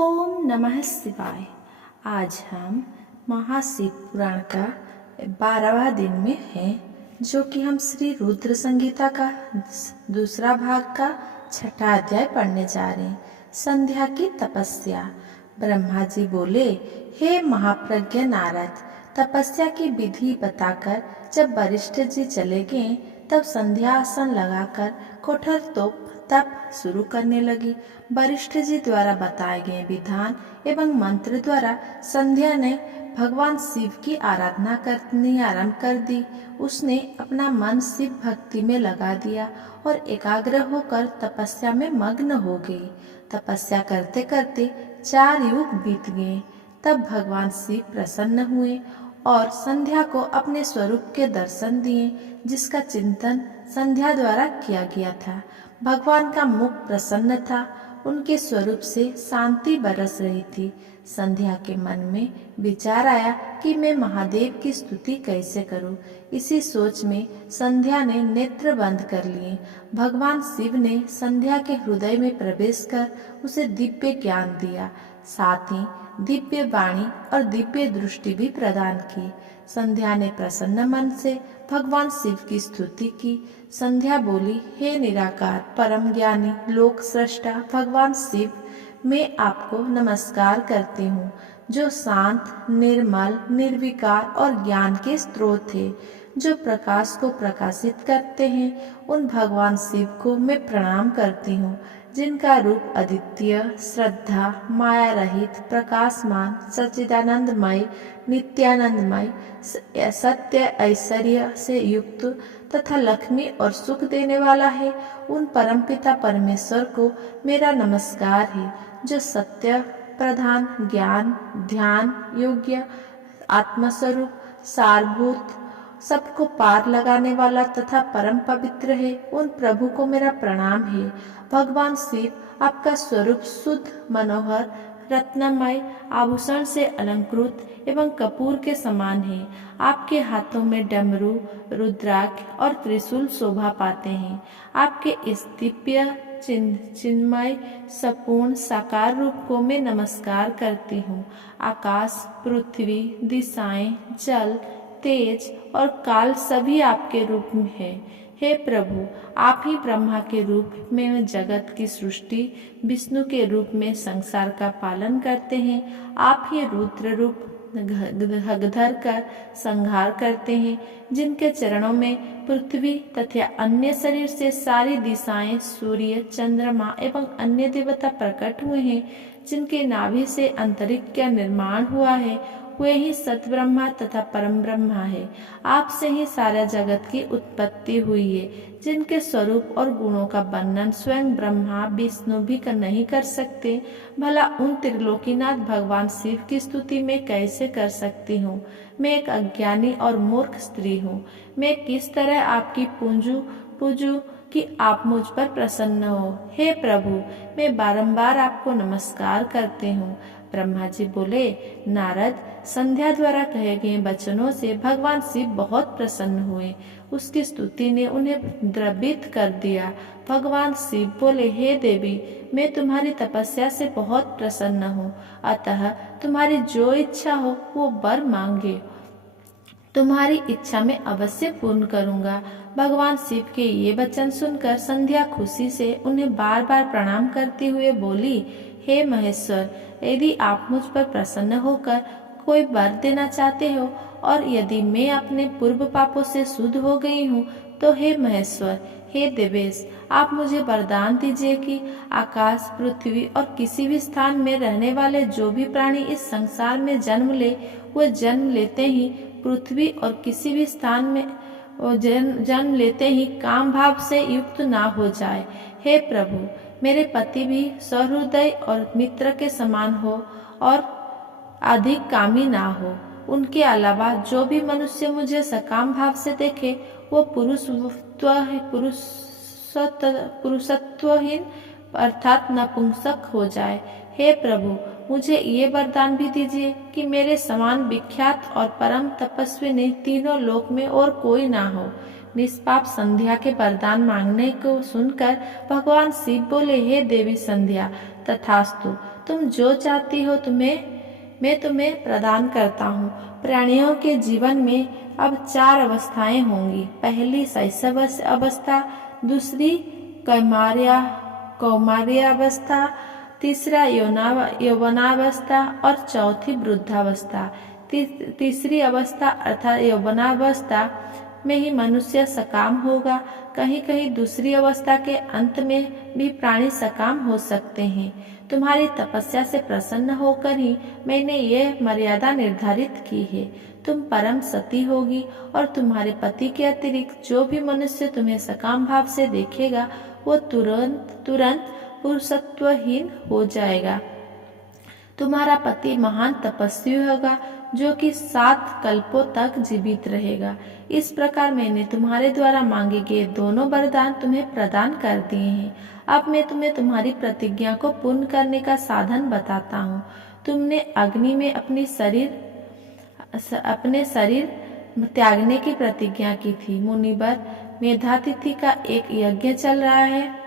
ओम नमः शिवाय। आज हम महाशिव पुराण का 12वां दिन में हैं, जो कि हम श्री रुद्र संगीता का दूसरा भाग का 6ठा अध्याय पढ़ने जा रहे हैं। संध्या की तपस्या। ब्रह्मा जी बोले, हे महाप्रज्ञ नारद, तपस्या की विधि बताकर जब वरिष्ठ जी चले गए, तब संध्या आसन लगाकर कठोर तप शुरू करने लगी। वरिष्ठ जी द्वारा बताए गए विधान एवं मंत्र द्वारा संध्या ने भगवान शिव की आराधना करनी आरंभ कर दी। उसने अपना मन शिव भक्ति में लगा दिया और एकाग्र होकर तपस्या में मग्न हो गई। तपस्या करते करते 4 युग बीत गए। तब भगवान शिव प्रसन्न हुए और संध्या को अपने स्वरूप के दर्शन दिए, जिसका चिंतन संध्या द्वारा किया गया था। भगवान का मुख प्रसन्न था, उनके स्वरूप से शांति बरस रही थी। संध्या के मन में विचार आया कि मैं महादेव की स्तुति कैसे करूं। इसी सोच में संध्या ने नेत्र बंद कर लिए। भगवान शिव ने संध्या के हृदय में प्रवेश कर उसे दिव्य ज्ञान दिया, साथ ही दिव्य वाणी और दिव्य दृष्टि भी प्रदान की। संध्या ने प्रसन्न मन से भगवान शिव की स्तुति की। संध्या बोली, हे निराकार परम ज्ञानी लोक सृष्टा भगवान शिव, मैं आपको नमस्कार करती हूँ, जो शांत, निर्मल, निर्विकार और ज्ञान के स्रोत है, जो प्रकाश को प्रकाशित करते हैं। उन भगवान शिव को मैं प्रणाम करती हूँ, जिनका रूप अद्वितीय, श्रद्धा, माया रहित, प्रकाशमान, सच्चिदानंदमय, नित्यानंदमय, सत्य ऐश्वर्य से युक्त तथा लक्ष्मी और सुख देने वाला है। उन परमपिता परमेश्वर को मेरा नमस्कार है, जो सत्य प्रधान, ज्ञान, ध्यान योग्य, आत्मस्वरूप, सारभूत, सबको पार लगाने वाला तथा परम पवित्र है। उन प्रभु को मेरा प्रणाम है। भगवान शिव, आपका स्वरूप शुद्ध, मनोहर, रत्नमय, आभूषण से अलंकृत एवं कपूर के समान है। आपके हाथों में डमरू, रुद्राक्ष और त्रिशूल शोभा पाते हैं। आपके इस दिव्य चिन्मय सपूर्ण साकार रूप को मैं नमस्कार करती हूँ। आकाश, पृथ्वी, दिशाएं, जल, तेज और काल सभी आपके रूप में है। हे प्रभु, आप ही ब्रह्मा के रूप में जगत की सृष्टि, विष्णु के रूप में संसार का पालन करते हैं। आप ही रुद्र रूप धर कर संहार करते हैं, जिनके चरणों में पृथ्वी तथा अन्य शरीर से सारी दिशाएं, सूर्य, चंद्रमा एवं अन्य देवता प्रकट हुए हैं। जिनके नाभि से अंतरिक्ष का निर्माण हुआ है, वे ही सत ब्रह्मा तथा परम ब्रह्मा है। आपसे ही सारा जगत की उत्पत्ति हुई है, जिनके स्वरूप और गुणों का वर्णन स्वयं ब्रह्मा विष्णु भी नहीं कर सकते। भला उन त्रिलोकीनाथ भगवान शिव की स्तुति मैं कैसे कर सकती हूँ? मैं एक अज्ञानी और मूर्ख स्त्री हूँ। मैं किस तरह आपकी पूजू कि आप मुझ पर प्रसन्न हो। हे प्रभु, मैं बारंबार आपको नमस्कार करती हूँ। ब्रह्मा जी बोले, नारद, संध्या द्वारा कहे गए वचनों से भगवान शिव बहुत प्रसन्न हुए। उसकी स्तुति ने उन्हें द्रवित कर दिया। भगवान शिव बोले, हे देवी, मैं तुम्हारी तपस्या से बहुत प्रसन्न हूँ, अतः तुम्हारी जो इच्छा हो वो वर मांगे। तुम्हारी इच्छा मैं अवश्य पूर्ण करूंगा। भगवान शिव के ये वचन सुनकर संध्या खुशी से उन्हें बार बार प्रणाम करते हुए बोली, हे महेश्वर, यदि आप मुझ पर प्रसन्न होकर कोई वर देना चाहते हो और यदि मैं अपने पूर्व पापों से शुद्ध हो गई हूँ, तो हे महेश्वर, हे देवेश, आप मुझे वरदान दीजिए कि आकाश, पृथ्वी और किसी भी स्थान में रहने वाले जो भी प्राणी इस संसार में जन्म ले, वो जन्म लेते ही पृथ्वी और किसी भी स्थान में जन्म लेते ही काम भाव से युक्त ना हो जाए। हे प्रभु, मेरे पति भी सहृदय और मित्र के समान हो और अधिक कामी ना हो। उनके अलावा जो भी मनुष्य मुझे सकाम भाव से देखे, वो पुरुषत्वहीन अर्थात नपुंसक हो जाए। हे प्रभु, मुझे ये वरदान भी दीजिए कि मेरे समान विख्यात और परम तपस्वी ने तीनों लोक में और कोई ना हो। निष्पाप संध्या के वरदान मांगने को सुनकर भगवान शिव बोले, हे देवी संध्या, तथास्तु, तुम जो चाहती हो मैं तुम्हें प्रदान करता हूँ। प्राणियों के जीवन में अब 4 अवस्थाएं होंगी। पहली शैशव अवस्था, दूसरी कौमार्यावस्था, तीसरा यौवनावस्था और चौथी वृद्धावस्था। तीसरी अवस्था अर्थात यौवनावस्था में ही मनुष्य सकाम होगा। कहीं कहीं दूसरी अवस्था के अंत में भी प्राणी सकाम हो सकते हैं। तुम्हारी तपस्या से प्रसन्न होकर ही मैंने यह मर्यादा निर्धारित की है। तुम परम सती होगी और तुम्हारे पति के अतिरिक्त जो भी मनुष्य तुम्हें सकाम भाव से देखेगा वो तुरंत पुरुषत्वहीन हो जाएगा। तुम्हारा पति महान तपस्वी होगा जो कि 7 कल्पों तक जीवित रहेगा। इस प्रकार मैंने तुम्हारे द्वारा मांगे गए दोनों वरदान तुम्हें प्रदान कर दिए हैं। अब मैं तुम्हें तुम्हारी प्रतिज्ञा को पूर्ण करने का साधन बताता हूँ। तुमने अग्नि में अपने शरीर त्यागने की प्रतिज्ञा की थी। मुनिवर, मेधातिथि का एक यज्ञ चल रहा है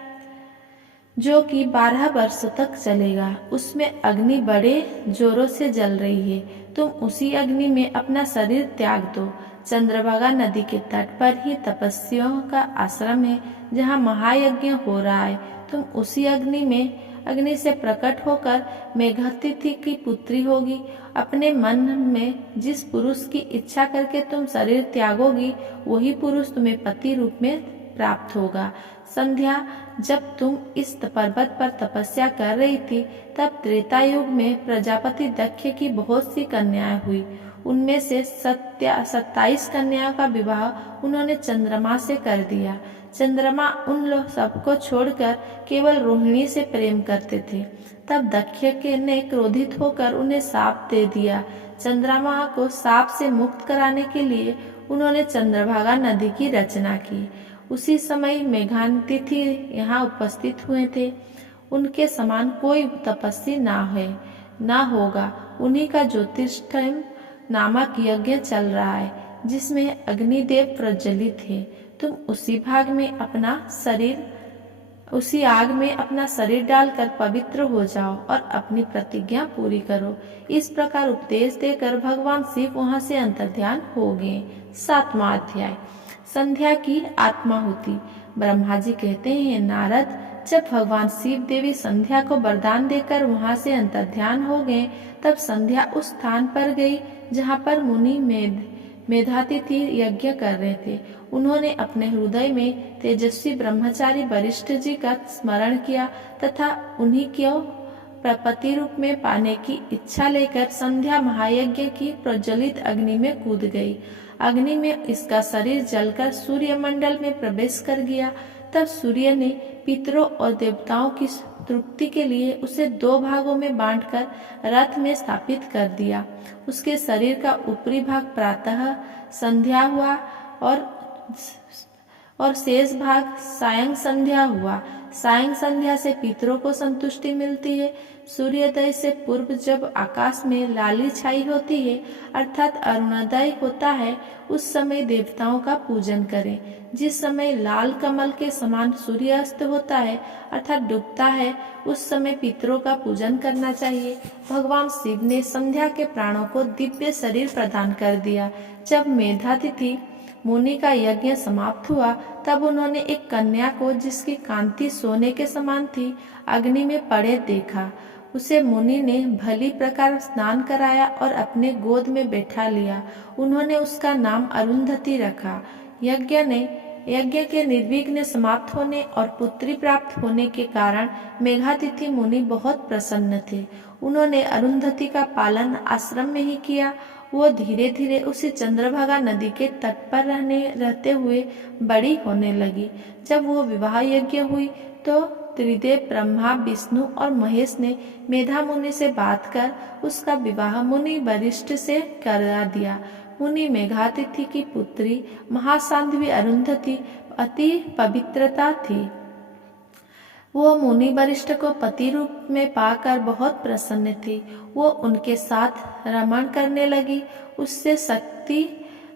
जो कि 12 वर्षों तक चलेगा। उसमें अग्नि बड़े जोरों से जल रही है। तुम उसी अग्नि में अपना शरीर त्याग दो। चंद्रभागा नदी के तट पर ही तपस्वियों का आश्रम है जहाँ महायज्ञ हो रहा है। तुम उसी अग्नि से प्रकट होकर मेघातिथि की पुत्री होगी। अपने मन में जिस पुरुष की इच्छा करके तुम शरीर त्यागोगी वही पुरुष तुम्हें पति रूप में प्राप्त होगा। संध्या, जब तुम इस पर्वत पर तपस्या कर रही थी तब त्रेता युग में प्रजापति दक्ष की बहुत सी कन्याएं हुई। उनमें से 27 कन्याओं का विवाह उन्होंने चंद्रमा से कर दिया। चंद्रमा उन लोग सबको छोड़कर केवल रोहिणी से प्रेम करते थे। तब दक्ष ने क्रोधित होकर उन्हें शाप दे दिया। चंद्रमा को शाप से मुक्त कराने के लिए उन्होंने चंद्रभागा नदी की रचना की। उसी समय मेघातिथि यहाँ उपस्थित हुए थे। उनके समान कोई तपस्वी ना होगा। उन्हीं का ज्योतिष्ठम नामक यज्ञ चल रहा है जिसमें अग्निदेव प्रज्वलित है। तुम उसी आग में अपना शरीर डालकर पवित्र हो जाओ और अपनी प्रतिज्ञा पूरी करो। इस प्रकार उपदेश देकर भगवान शिव वहां से अंतर्ध्यान हो गए। 7वां अध्याय, संध्या की आत्माहुति। ब्रह्मा जी कहते हैं, नारद, जब भगवान शिव देवी संध्या को वरदान देकर वहां से अंतर्ध्यान हो गए तब संध्या उस स्थान पर गई जहाँ पर मुनि मेधातिथि यज्ञ कर रहे थे। उन्होंने अपने हृदय में तेजस्वी ब्रह्मचारी वरिष्ठ जी का स्मरण किया तथा उन्हीं को पति रूप में पाने की इच्छा लेकर संध्या महायज्ञ की प्रज्वलित अग्नि में कूद गई। अग्नि में इसका शरीर जलकर सूर्य मंडल में प्रवेश कर गया। तब सूर्य ने पितरों और देवताओं की तृप्ति के लिए उसे 2 भागों में बांटकर रथ में स्थापित कर दिया। उसके शरीर का ऊपरी भाग प्रातः संध्या हुआ और शेष भाग सायं संध्या हुआ। सायं संध्या से पितरों को संतुष्टि मिलती है। सूर्योदय से पूर्व जब आकाश में लाली छाई होती है अर्थात अरुणोदय होता है उस समय देवताओं का पूजन करें। जिस समय लाल कमल के समान सूर्यास्त होता है अर्थात डूबता है उस समय पितरों का पूजन करना चाहिए। भगवान शिव ने संध्या के प्राणों को दिव्य शरीर प्रदान कर दिया। जब मेधातिथि मुनि का यज्ञ समाप्त हुआ तब उन्होंने एक कन्या को जिसकी कांति सोने के समान थी अग्नि में पड़े देखा। उसे मुनि ने भली प्रकार स्नान कराया और अपने गोद में बैठा लिया। उन्होंने उसका नाम अरुंधति रखा। यज्ञ के निर्विघ्न समाप्त होने और पुत्री प्राप्त होने के कारण मेघातिथि मुनि बहुत प्रसन्न थे। उन्होंने अरुंधति का पालन आश्रम में ही किया। वो धीरे धीरे उसी चंद्रभागा नदी के तट पर रहते हुए बड़ी होने लगी। जब वो विवाह यज्ञ हुई तो त्रिदेव ब्रह्मा, विष्णु और महेश ने मेधा मुनि से बात कर उसका विवाह मुनि वरिष्ठ से करा दिया। मुनि मेघातिथि की पुत्री महासाध्वी अरुंधति अति पवित्रता थी। वो मुनि वरिष्ठ को पति रूप में पाकर बहुत प्रसन्न थी। वो उनके साथ रमण करने लगी। उससे शक्ति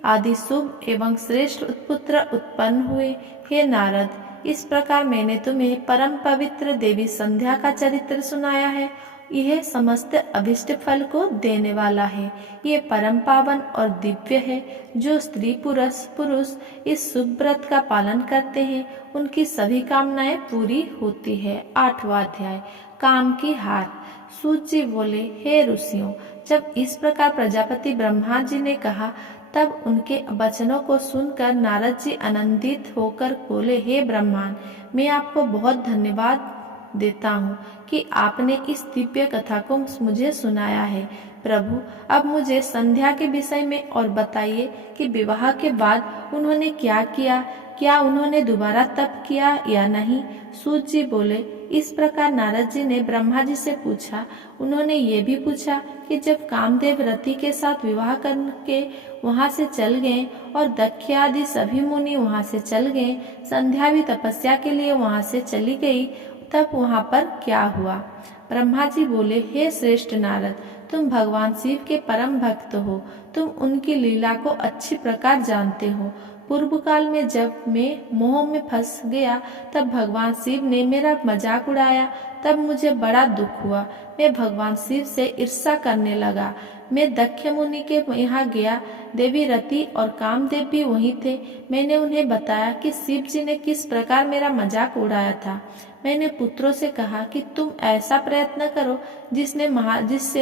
आदि शुभ एवं श्रेष्ठ पुत्र उत्पन्न हुए। हे नारद, इस प्रकार मैंने तुम्हें परम पवित्र देवी संध्या का चरित्र सुनाया है यह समस्त अभिष्ट फल को देने वाला है। ये परम पावन और दिव्य है। जो स्त्री पुरुष इस शुभ व्रत का पालन करते हैं उनकी सभी कामनाएं पूरी होती है। 8वां अध्याय, काम की हार। सूत जी बोले, हे ऋषियों, जब इस प्रकार प्रजापति ब्रह्मा जी ने कहा तब उनके वचनों को सुनकर नारद जी आनंदित होकर बोले, हे ब्रह्मांड, मैं आपको बहुत धन्यवाद देता हूँ कि आपने इस दिव्य कथा को मुझे सुनाया है। प्रभु, अब मुझे संध्या के विषय में और बताइए कि विवाह के बाद उन्होंने क्या किया, क्या उन्होंने दोबारा तप किया या नहीं। सूत जी बोले, इस प्रकार नारद जी ने ब्रह्मा जी से पूछा। उन्होंने ये भी पूछा कि जब कामदेव रति के साथ विवाह करके वहां से चल गए और दक्ष आदि सभी मुनि वहां से चल गए, संध्या भी तपस्या के लिए वहां से चली गई, तब वहां पर क्या हुआ। ब्रह्मा जी बोले, हे श्रेष्ठ नारद, तुम भगवान शिव के परम भक्त हो, तुम उनकी लीला को अच्छी प्रकार जानते हो। पूर्व काल में जब मैं मोह में फंस गया तब भगवान शिव ने मेरा मजाक उड़ाया, तब मुझे बड़ा दुख हुआ। मैं भगवान शिव से ईर्ष्या करने लगा। मैं दक्ष मुनि के यहाँ गया, देवी रति और कामदेव भी वहीं थे। मैंने उन्हें बताया कि शिव जी ने किस प्रकार मेरा मजाक उड़ाया था। मैंने पुत्रों से कहा कि तुम ऐसा प्रयत्न करो जिससे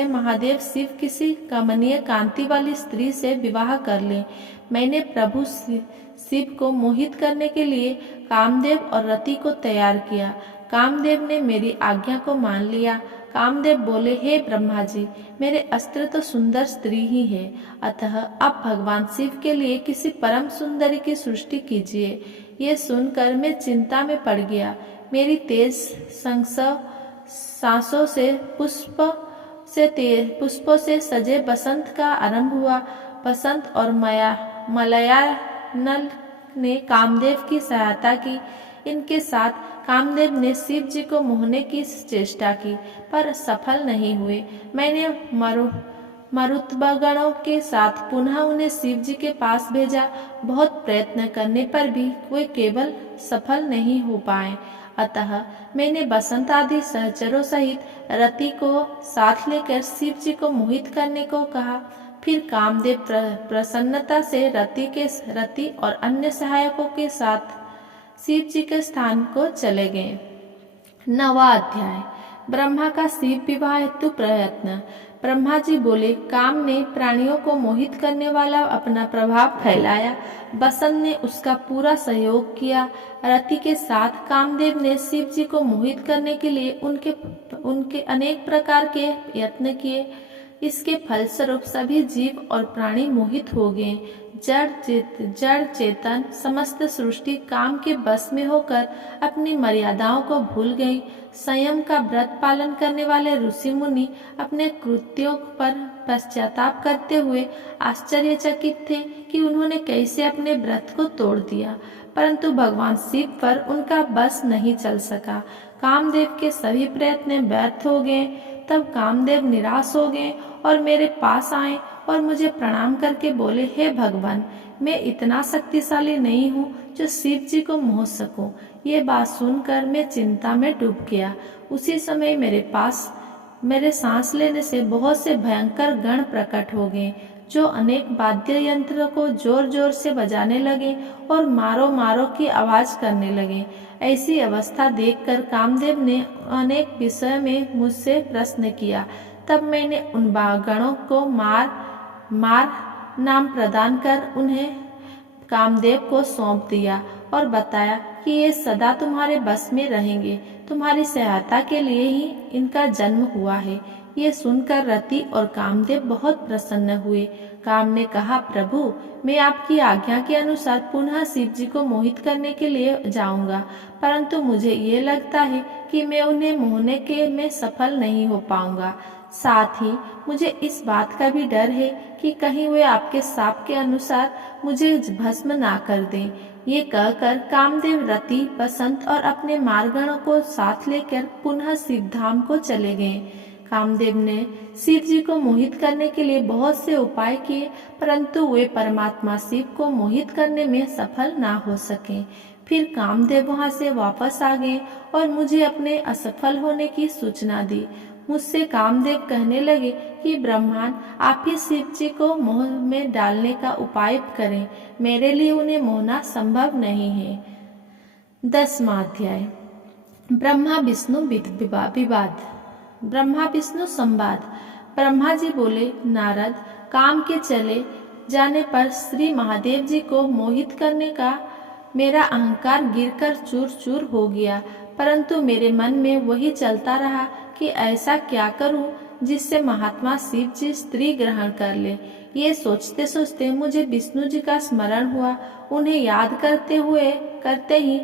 महादेव शिव किसी कमनीय कांति वाली स्त्री से विवाह कर ले। मैंने प्रभु शिव को मोहित करने के लिए कामदेव और रति को तैयार किया। कामदेव ने मेरी आज्ञा को मान लिया। कामदेव बोले, हे ब्रह्मा जी, मेरे अस्त्र तो सुंदर स्त्री ही है, अतः अब भगवान शिव के लिए किसी परम सुंदरी की सृष्टि कीजिए। ये सुनकर मैं चिंता में पड़ गया। मेरी तेज सांसों से पुष्पों से सजे बसंत का आरंभ हुआ। बसंत और मलयानल ने कामदेव की सहायता की। इनके साथ कामदेव ने शिव जी को मोहने की चेष्टा की, पर सफल नहीं हुए। मैंने मरुतगणों के साथ पुनः उन्हें शिव जी के पास भेजा। बहुत प्रयत्न करने पर भी वे केवल सफल नहीं हो पाए। अतः मैंने बसंत आदि सहचरों सहित रति को साथ लेकर शिव जी को मोहित करने को कहा। फिर कामदेव प्रसन्नता से रति और अन्य सहायकों के साथ शिव जी के स्थान को चले गए। 9वां अध्याय, ब्रह्मा का शिव विवाह हेतु प्रयत्न। ब्रह्मा जी बोले, काम ने प्राणियों को मोहित करने वाला अपना प्रभाव फैलाया। बसंत ने उसका पूरा सहयोग किया। रति के साथ कामदेव ने शिव जी को मोहित करने के लिए उनके अनेक प्रकार के यत्न किए। इसके फलस्वरूप सभी जीव और प्राणी मोहित हो गए। जड़ चेतन समस्त सृष्टि काम के बस में होकर अपनी मर्यादाओं को भूल गई। संयम का व्रत पालन करने वाले ऋषि मुनि अपने कृत्यों पर पश्चाताप करते हुए आश्चर्यचकित थे कि उन्होंने कैसे अपने व्रत को तोड़ दिया, परंतु भगवान शिव पर उनका बस नहीं चल सका। कामदेव के सभी प्रयत्न व्यर्थ हो गए। तब कामदेव निराश हो गए और मेरे पास आए और मुझे प्रणाम करके बोले, हे भगवान, मैं इतना शक्तिशाली नहीं हूँ जो शिव जी को मोह सकूं। ये बात सुनकर मैं चिंता में डूब गया। उसी समय मेरे सांस लेने से बहुत से भयंकर गण प्रकट हो गए, जो अनेक वाद्य यंत्र को जोर जोर से बजाने लगे और मारो मारो की आवाज करने लगे। ऐसी अवस्था देखकर कामदेव ने अनेक विषय में मुझसे प्रश्न किया। तब मैंने उन गणों को मार नाम प्रदान कर उन्हें कामदेव को सौंप दिया और बताया कि ये सदा तुम्हारे बस में रहेंगे। तुम्हारी सहायता के लिए ही इनका जन्म हुआ है। ये सुनकर रति और कामदेव बहुत प्रसन्न हुए। काम ने कहा, प्रभु, मैं आपकी आज्ञा के अनुसार पुनः शिव जी को मोहित करने के लिए जाऊंगा, परंतु मुझे ये लगता है कि मैं उन्हें मोहने के में सफल नहीं हो पाऊंगा। साथ ही मुझे इस बात का भी डर है कि कहीं वे आपके शाप के अनुसार मुझे भस्म ना कर दें। ये कहकर कामदेव रति, बसंत और अपने मारगणों को साथ लेकर पुनः शिवधाम को चले गए। कामदेव ने शिव जी को मोहित करने के लिए बहुत से उपाय किए, परंतु वे परमात्मा शिव को मोहित करने में सफल ना हो सके। फिर कामदेव वहां से वापस आ गए और मुझे अपने असफल होने की सूचना दी। मुझसे कामदेव कहने लगे कि ब्रह्मांड आप ही शिव जी को मोह में डालने का उपाय करें, मेरे लिए उन्हें मोहना संभव नहीं है। 10वां अध्याय ब्रह्मा विष्णु विवाद। ब्रह्मा विष्णु संवाद। ब्रह्मा जी बोले, नारद, काम के चले जाने पर श्री महादेव जी को मोहित करने का मेरा अहंकार गिरकर चूर चूर हो गया, परंतु मेरे मन में वही चलता रहा कि ऐसा क्या करूं जिससे महात्मा शिव जी स्त्री ग्रहण कर ले। ये सोचते सोचते मुझे विष्णु जी का स्मरण हुआ। उन्हें याद करते ही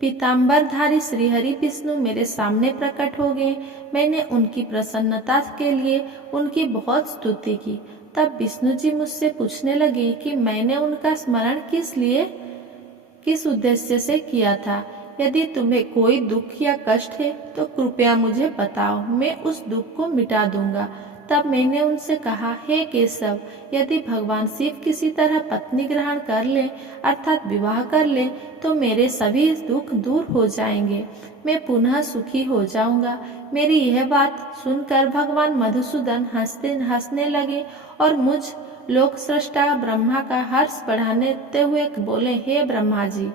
पीताम्बरधारी श्रीहरि विष्णु मेरे सामने प्रकट हो गए। मैंने उनकी प्रसन्नता के लिए उनकी बहुत स्तुति की। तब विष्णु जी मुझसे पूछने लगे कि मैंने उनका स्मरण किस उद्देश्य से किया था। यदि तुम्हें कोई दुख या कष्ट है तो कृपया मुझे बताओ, मैं उस दुख को मिटा दूंगा। तब मैंने उनसे कहा, हे केशव, यदि भगवान शिव किसी तरह पत्नी ग्रहण कर ले अर्थात विवाह कर ले तो मेरे सभी दुख दूर हो जाएंगे, मैं पुनः सुखी हो जाऊंगा। मेरी यह बात सुनकर भगवान मधुसूदन हंसने लगे और मुझ लोक सृष्टा ब्रह्मा का हर्ष बढ़ाते हुए बोले, हे ब्रह्मा जी,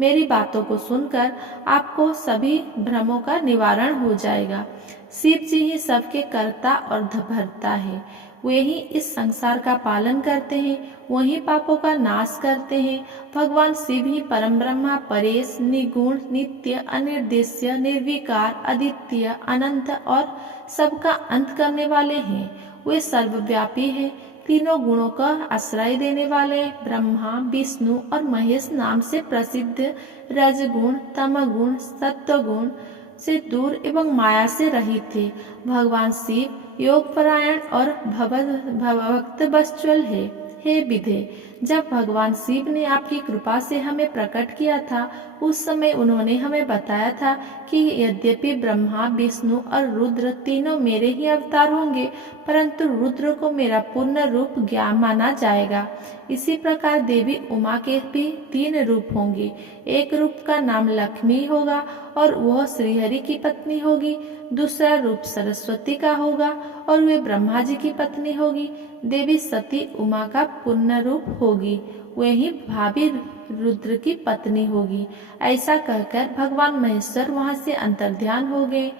मेरी बातों को सुनकर आपको सभी भ्रमों का निवारण हो जाएगा। शिव जी ही सबके कर्ता और भरता है। वे ही इस संसार का पालन करते हैं, वही पापों का नाश करते हैं। भगवान शिव ही परम ब्रह्मा, परेश, निगुण, नित्य, अनिर्देश्य, निर्विकार, अद्वितीय, अनंत और सबका अंत करने वाले हैं। वे सर्वव्यापी हैं। तीनों गुणों का आश्रय देने वाले ब्रह्मा, विष्णु और महेश नाम से प्रसिद्ध रजगुण, तमगुण, सत्वगुण से दूर एवं माया से रहित थे। भगवान शिव योगपरायण और भक्त वत्सल है। हे विधे, जब भगवान शिव ने आपकी कृपा से हमें प्रकट किया था, उस समय उन्होंने हमें बताया था कि यद्यपि ब्रह्मा, विष्णु और रुद्र तीनों मेरे ही अवतार होंगे, परंतु रुद्र को मेरा पूर्ण रूप ज्ञान माना जाएगा। इसी प्रकार देवी उमा के भी 3 रूप होंगे। एक रूप का नाम लक्ष्मी होगा और वह श्रीहरि की पत्नी होगी। दूसरा रूप सरस्वती का होगा और वे ब्रह्मा जी की पत्नी होगी। देवी सती उमा का पूर्ण रूप होगी, वही भाभी रुद्र की पत्नी होगी। ऐसा कहकर भगवान महेश्वर वहां से अंतर्ध्यान हो गए।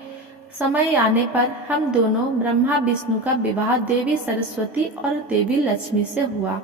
समय आने पर हम दोनों ब्रह्मा विष्णु का विवाह देवी सरस्वती और देवी लक्ष्मी से हुआ।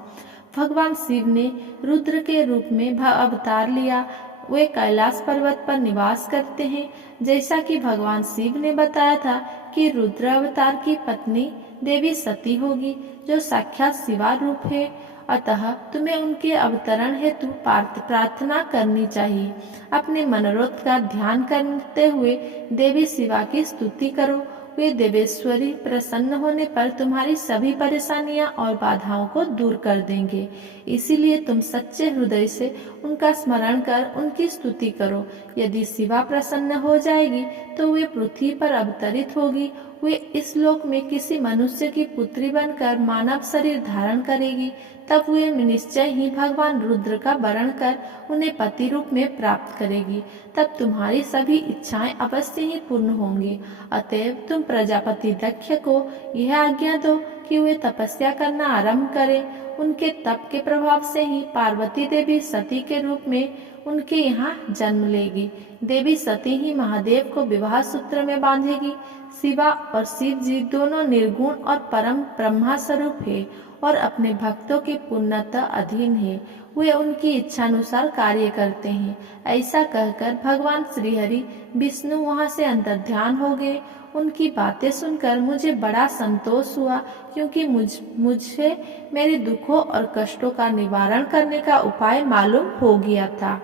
भगवान शिव ने रुद्र के रूप में अवतार लिया। वे कैलाश पर्वत पर निवास करते हैं। जैसा कि भगवान शिव ने बताया था कि रुद्र अवतार की पत्नी देवी सती होगी, जो साक्षात शिवा रूप है। अतः तुम्हें उनके अवतरण हेतु प्रार्थना करनी चाहिए। अपने मनोरथ का ध्यान करते हुए देवी शिवा की स्तुति करो। वे देवेश्वरी प्रसन्न होने पर तुम्हारी सभी परेशानियां और बाधाओं को दूर कर देंगे। इसीलिए तुम सच्चे हृदय से उनका स्मरण कर उनकी स्तुति करो। यदि शिवा प्रसन्न हो जाएगी तो वे पृथ्वी पर अवतरित होगी। वे इस लोक में किसी मनुष्य की पुत्री बनकर मानव शरीर धारण करेगी। तब वे निश्चय ही भगवान रुद्र का वरण कर उन्हें पति रूप में प्राप्त करेगी। तब तुम्हारी सभी इच्छाएं अवश्य ही पूर्ण होंगी। अतएव तुम प्रजापति दक्ष को यह आज्ञा दो कि वे तपस्या करना आरंभ करें। उनके तप के प्रभाव से ही पार्वती देवी सती के रूप में उनके यहाँ जन्म लेगी। देवी सती ही महादेव को विवाह सूत्र में बांधेगी। शिवा और शिव जी दोनों निर्गुण और परम ब्रह्मा स्वरूप है और अपने भक्तों के पूर्णतः अधीन है। वे उनकी इच्छानुसार कार्य करते हैं। ऐसा कहकर भगवान श्रीहरि विष्णु वहां से अंतर्ध्यान हो गए। उनकी बातें सुनकर मुझे बड़ा संतोष हुआ, क्योंकि मुझे मेरे दुखों और कष्टों का निवारण करने का उपाय मालूम हो गया था।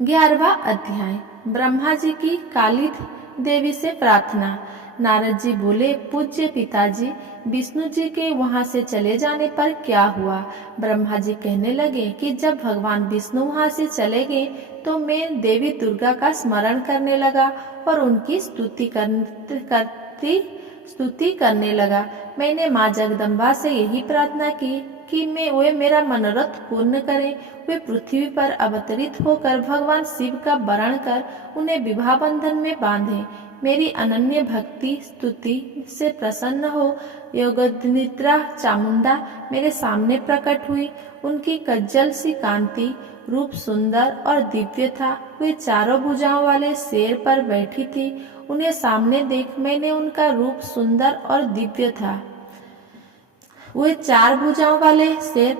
11वां अध्याय ब्रह्मा जी की काली देवी से प्रार्थना। नारद जी बोले, पूज्य पिताजी, विष्णु जी के वहां से चले जाने पर क्या हुआ? ब्रह्मा जी कहने लगे कि जब भगवान विष्णु वहां से चले गए तो मैं देवी दुर्गा का स्मरण करने लगा और उनकी स्तुति करने लगा। मैंने माँ जगदम्बा से यही प्रार्थना की कि वे मेरा मनोरथ पूर्ण करें। वे पृथ्वी पर अवतरित होकर भगवान शिव का वरण कर उन्हें विवाह बंधन में बांधे। मेरी अनन्य भक्ति स्तुति से प्रसन्न हो योगनिद्रा चामुंडा मेरे सामने प्रकट हुई। उनकी कज्जल सी कांति रूप सुंदर और दिव्य था। वे चारों भुजाओं वाले शेर पर बैठी थी। उन्हें सामने देख मैंने उनका रूप सुंदर और दिव्य था। वे चार भुजाओं वाले शेर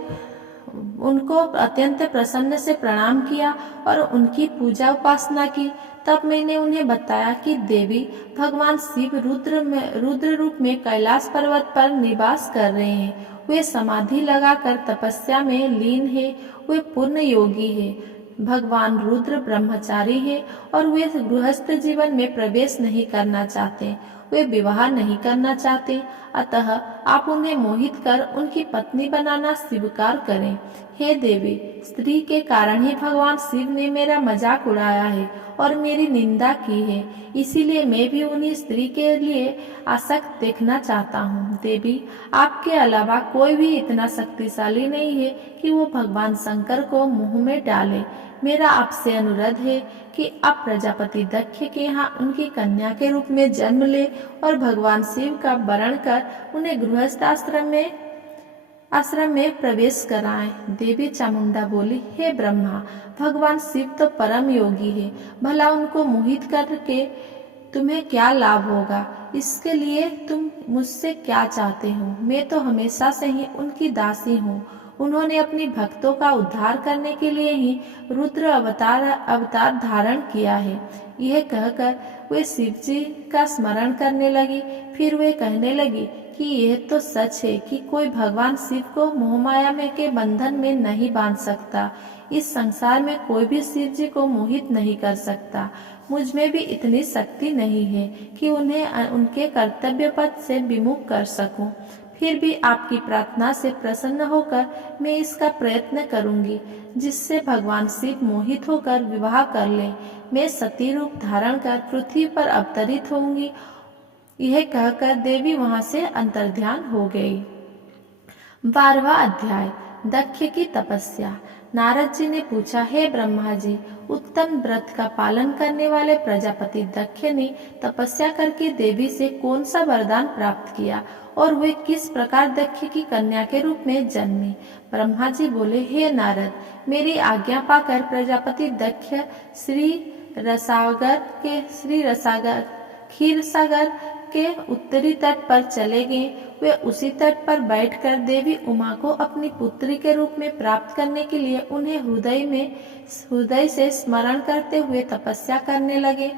उनको अत्यंत प्रसन्न से प्रणाम किया और उनकी पूजा उपासना की। तब मैंने उन्हें बताया कि देवी भगवान शिव रुद्र रूप में कैलाश पर्वत पर निवास कर रहे हैं। वे समाधि लगाकर तपस्या में लीन है। वे पूर्ण योगी है। भगवान रुद्र ब्रह्मचारी है और वे गृहस्थ जीवन में प्रवेश नहीं करना चाहते। वे विवाह नहीं करना चाहते। अतः आप उन्हें मोहित कर उनकी पत्नी बनाना स्वीकार करें। हे देवी, स्त्री के कारण ही भगवान शिव ने मेरा मजाक उड़ाया है और मेरी निंदा की है। इसीलिए मैं भी उन्हीं स्त्री के लिए आसक्त देखना चाहता हूँ। देवी, आपके अलावा कोई भी इतना शक्तिशाली नहीं है कि वो भगवान शंकर को मुंह में डाले। मेरा आपसे अनुरोध है कि आप प्रजापति दक्ष के यहाँ उनकी कन्या के रूप में जन्म ले और भगवान शिव का वरण कर उन्हें गृहस्थ आश्रम में प्रवेश कराएं। देवी चामुंडा बोली, हे ब्रह्मा, भगवान शिव तो परम योगी है। भला उनको मोहित करके तुम्हें क्या लाभ होगा? इसके लिए तुम मुझसे क्या चाहते हो? मैं तो हमेशा से ही उनकी दासी हूँ। उन्होंने अपनी भक्तों का उद्धार करने के लिए ही रुद्र अवतार धारण किया है। यह कहकर वे शिव जी का स्मरण करने लगी। फिर वे कहने लगी कि यह तो सच है कि कोई भगवान शिव को मोहमाया में के बंधन में नहीं बांध सकता। इस संसार में कोई भी शिव जी को मोहित नहीं कर सकता। मुझ में भी इतनी शक्ति नहीं है कि उन्हें उनके कर्तव्य पथ से विमुख कर सकूं। फिर भी आपकी प्रार्थना से प्रसन्न होकर मैं इसका प्रयत्न करूंगी, जिससे भगवान शिव मोहित होकर विवाह कर ले। मैं सती रूप धारण कर पृथ्वी पर अवतरित होंगी। यह कहकर देवी वहां से अंतर्ध्यान हो गई। 12वां अध्याय, दक्ष की तपस्या। नारद जी ने पूछा, हे ब्रह्मा जी, उत्तम व्रत का पालन करने वाले प्रजापति दक्ष ने तपस्या करके देवी से कौन सा वरदान प्राप्त किया और वे किस प्रकार दक्ष की कन्या के रूप में जन्मे? ब्रह्मा जी बोले, हे नारद, मेरी आज्ञा पाकर प्रजापति दक्ष क्षीर सागर के उत्तरी तट पर चले गए। वे उसी तट पर बैठकर देवी उमा को अपनी पुत्री के रूप में प्राप्त करने के लिए उन्हें हृदय से स्मरण करते हुए तपस्या करने लगे।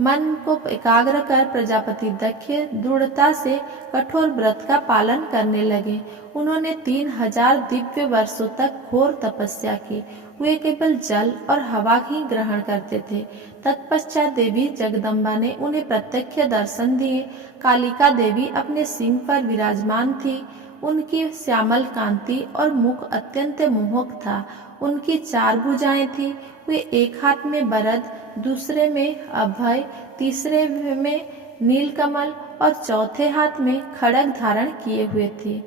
मन को एकाग्र कर प्रजापति दक्ष दृढ़ता से कठोर व्रत का पालन करने लगे। उन्होंने 3000 दिव्य वर्षों तक घोर तपस्या की। वे केवल जल और हवा ही ग्रहण करते थे। तत्पश्चात देवी जगदम्बा ने उन्हें प्रत्यक्ष दर्शन दिए। कालिका देवी अपने सिंह पर विराजमान थी। उनकी श्यामल कांति और मुख अत्यंत मोहक था। उनकी 4 भुजाएं थी। वे एक हाथ में बरद, दूसरे में अभय, तीसरे में नीलकमल और चौथे हाथ में खड्ग धारण किए हुए थे।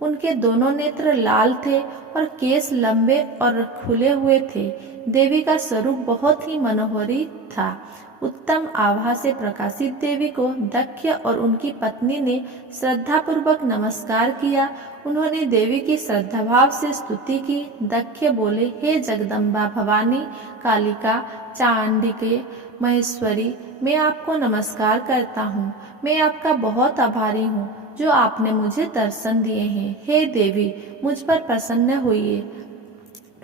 उनके दोनों नेत्र लाल थे और केश लंबे और खुले हुए थे। देवी का स्वरूप बहुत ही मनोहरी था। उत्तम आभा से प्रकाशित देवी को दक्ष और उनकी पत्नी ने श्रद्धा पूर्वक नमस्कार किया। उन्होंने देवी की श्रद्धा भाव से स्तुति की। दक्ष बोले, हे जगदम्बा भवानी, कालिका, चांडिके, महेश्वरी, मैं आपको नमस्कार करता हूँ। मैं आपका बहुत आभारी हूँ जो आपने मुझे दर्शन दिए हैं। हे देवी, मुझ पर प्रसन्न होइए।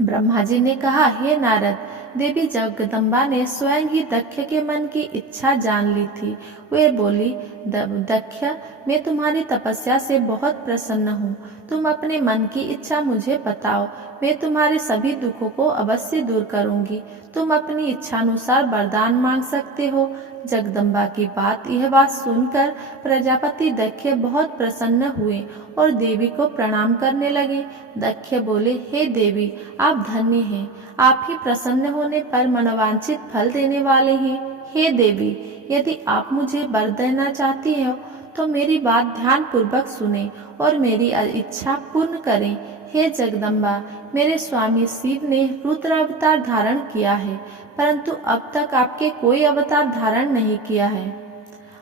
ब्रह्मा जी ने कहा, हे नारद, देवी जगदम्बा ने स्वयं ही दक्ष के मन की इच्छा जान ली थी। वे बोली, दक्ष, मैं तुम्हारी तपस्या से बहुत प्रसन्न हूँ। तुम अपने मन की इच्छा मुझे बताओ, मैं तुम्हारे सभी दुखों को अवश्य दूर करूंगी। तुम अपनी इच्छानुसार वरदान मांग सकते हो। जगदम्बा की यह बात सुनकर प्रजापति दक्ष बहुत प्रसन्न हुए और देवी को प्रणाम करने लगे। दक्ष बोले, हे देवी, आप धन्य हैं। आप ही प्रसन्न होने पर मनोवांछित फल देने वाले हैं। हे देवी, यदि आप मुझे वर देना चाहती हो तो मेरी बात ध्यान पूर्वक सुने और मेरी इच्छा पूर्ण करें। हे जगदम्बा, मेरे स्वामी शिव ने रुद्र अवतार धारण किया है, परंतु अब तक आपके कोई अवतार धारण नहीं किया है।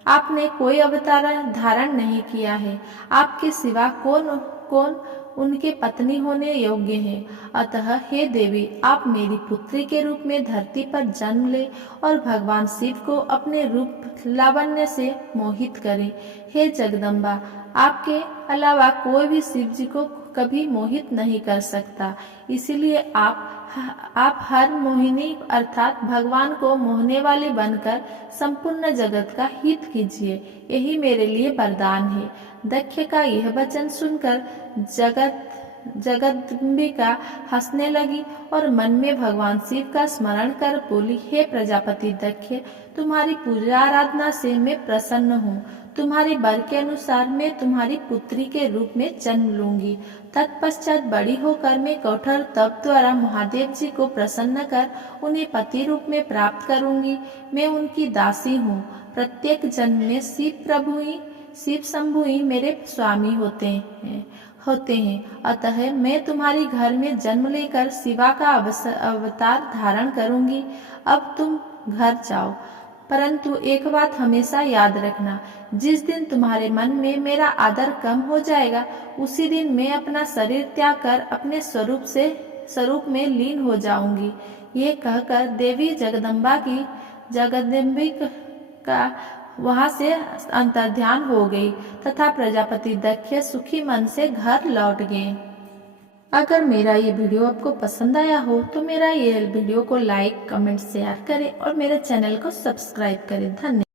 आपने कोई अवतार धारण नहीं किया है। आपके सिवा कौन कौन उनके पत्नी होने योग्य है। अतः हे देवी, आप मेरी पुत्री के रूप में धरती पर जन्म ले और भगवान शिव को अपने रूप लावण्य से मोहित करें। हे जगदम्बा, आपके अलावा कोई भी शिव जी को कभी मोहित नहीं कर सकता। इसीलिए आप हर मोहिनी अर्थात भगवान को मोहने वाले बनकर संपूर्ण जगत का हित कीजिए। यही मेरे लिए वरदान है। दक्ष का यह वचन सुनकर जगदम्बिका हंसने लगी और मन में भगवान शिव का स्मरण कर बोली, हे प्रजापति दक्ष, तुम्हारी पूजा आराधना से मैं प्रसन्न हूँ। तुम्हारे वर के अनुसार मैं तुम्हारी पुत्री के रूप में जन्म लूंगी। तत्पश्चात बड़ी होकर मैं कठोर तप द्वारा महादेव जी को प्रसन्न कर उन्हें पति रूप में प्राप्त करूंगी। मैं उनकी दासी हूँ। प्रत्येक जन्म में शिव शंभु ही मेरे स्वामी होते हैं। अतः मैं तुम्हारे घर में जन्म लेकर शिवा का अवतार धारण करूंगी। अब तुम घर जाओ, परंतु एक बात हमेशा याद रखना, जिस दिन तुम्हारे मन में मेरा आदर कम हो जाएगा, उसी दिन मैं अपना शरीर त्याग कर अपने स्वरूप में लीन हो जाऊंगी। ये कहकर देवी जगदम्बिका वहां से अंतर्ध्यान हो गई तथा प्रजापति दक्ष सुखी मन से घर लौट गए। अगर मेरा ये वीडियो आपको पसंद आया हो तो मेरा ये वीडियो को लाइक, कमेंट, शेयर करें और मेरे चैनल को सब्सक्राइब करें। धन्यवाद।